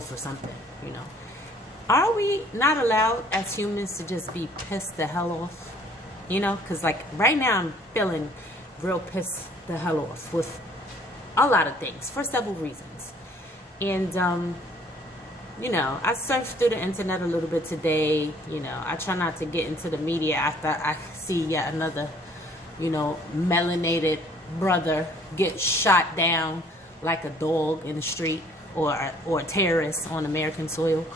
for something, you know. Are we not allowed as humans to just be pissed the hell off? You know, because like right now I'm feeling real pissed the hell off with a lot of things for several reasons. And, you know, I surfed through the internet a little bit today. You know, I try not to get into the media after I see yet another, you know, melanated brother get shot down like a dog in the street, or a terrorist on American soil.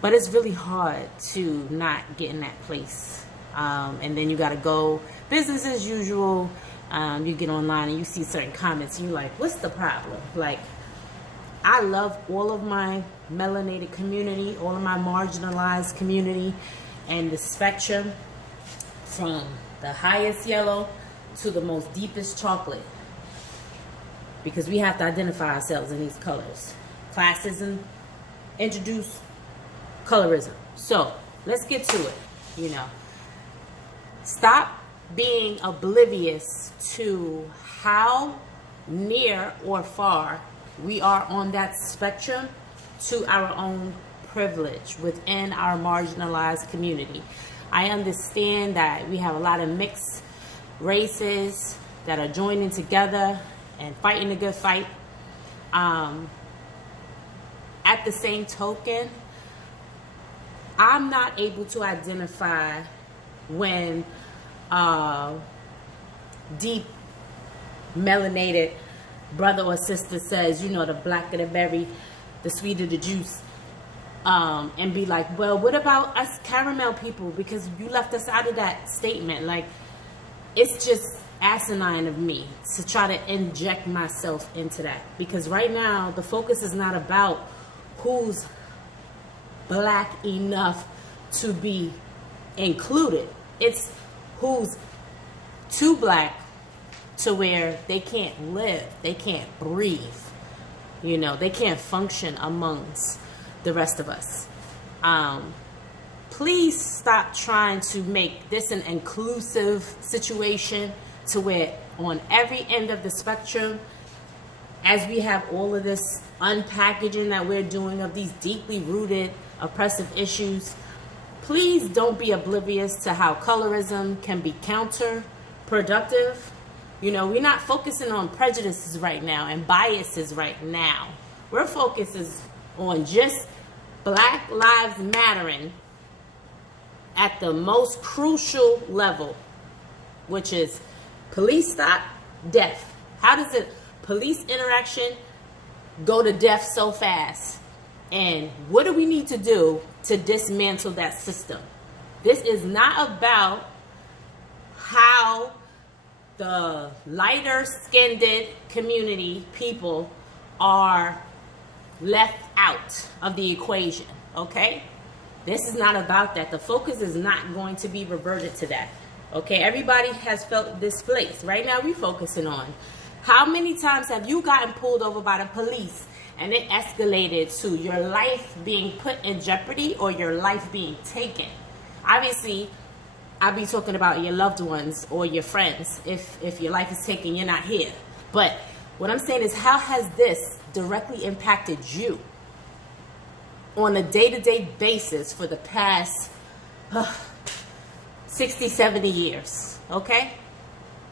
But it's really hard to not get in that place. And then you got to go business as usual. You get online and you see certain comments and you're like, what's the problem? Like, I love all of my melanated community, all of my marginalized community, and the spectrum from the highest yellow to the most deepest chocolate, because we have to identify ourselves in these colors. Classism introduced colorism. So let's get to it. You know, stop being oblivious to how near or far we are on that spectrum to our own privilege within our marginalized community. I understand that we have a lot of mixed races that are joining together and fighting a good fight. At the same token, I'm not able to identify when deep melanated brother or sister says, you know, the blacker the berry, the sweeter the juice, and be like, well, what about us caramel people, because you left us out of that statement. Like, it's just asinine of me to try to inject myself into that, because right now the focus is not about who's black enough to be included. It's who's too black to where they can't live, they can't breathe, you know, they can't function amongst the rest of us. Please stop trying to make this an inclusive situation to where on every end of the spectrum, as we have all of this unpackaging that we're doing of these deeply rooted oppressive issues, please don't be oblivious to how colorism can be counterproductive. You know, we're not focusing on prejudices right now and biases right now. We're focusing on just Black Lives Mattering at the most crucial level, which is police stop, death. How does it police interaction go to death so fast? And what do we need to do to dismantle that system? This is not about how the lighter skinned community people are left out of the equation, okay? This is not about that. The focus is not going to be reverted to that, okay? Everybody has felt displaced. Right now we're focusing on how many times have you gotten pulled over by the police and it escalated to your life being put in jeopardy or your life being taken? Obviously, I'll be talking about your loved ones or your friends. If your life is taken, you're not here. But what I'm saying is, how has this directly impacted you on a day-to-day basis for the past 60, 70 years, okay?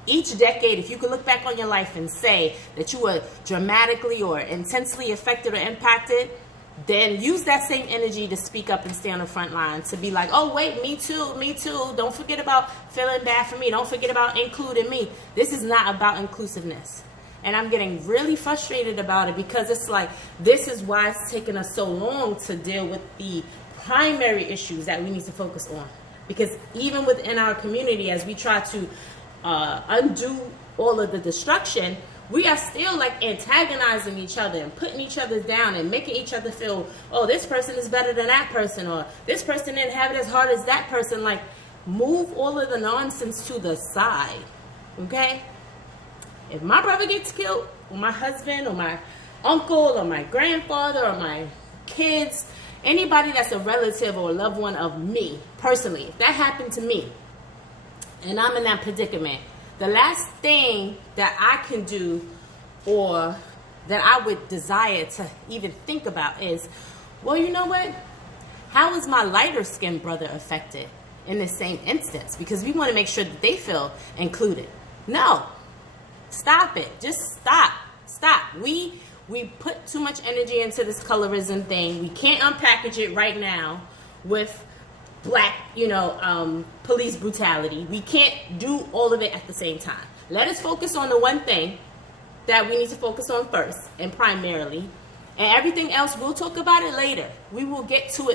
Each decade, if you could look back on your life and say that you were dramatically or intensely affected or impacted, then use that same energy to speak up and stay on the front line, to be like, oh wait, me too, me too. Don't forget about feeling bad for me. Don't forget about including me. This is not about inclusiveness. And I'm getting really frustrated about it, because it's like, this is why it's taken us so long to deal with the primary issues that we need to focus on. Because even within our community, as we try to undo all of the destruction, we are still like antagonizing each other and putting each other down and making each other feel, oh, this person is better than that person, or this person didn't have it as hard as that person. Like, move all of the nonsense to the side, okay? If my brother gets killed, or my husband, or my uncle, or my grandfather, or my kids, anybody that's a relative or a loved one of me personally, if that happened to me and I'm in that predicament, the last thing that I can do, or that I would desire to even think about, is Well, you know what? How is my lighter skinned brother affected in the same instance? Because we want to make sure that they feel included. No. Stop it. Just stop. Stop. We put too much energy into this colorism thing. We can't unpackage it right now with black, police brutality. We can't do all of it at the same time. Let us focus on the one thing that we need to focus on first and primarily. And everything else, we'll talk about it later. We will get to it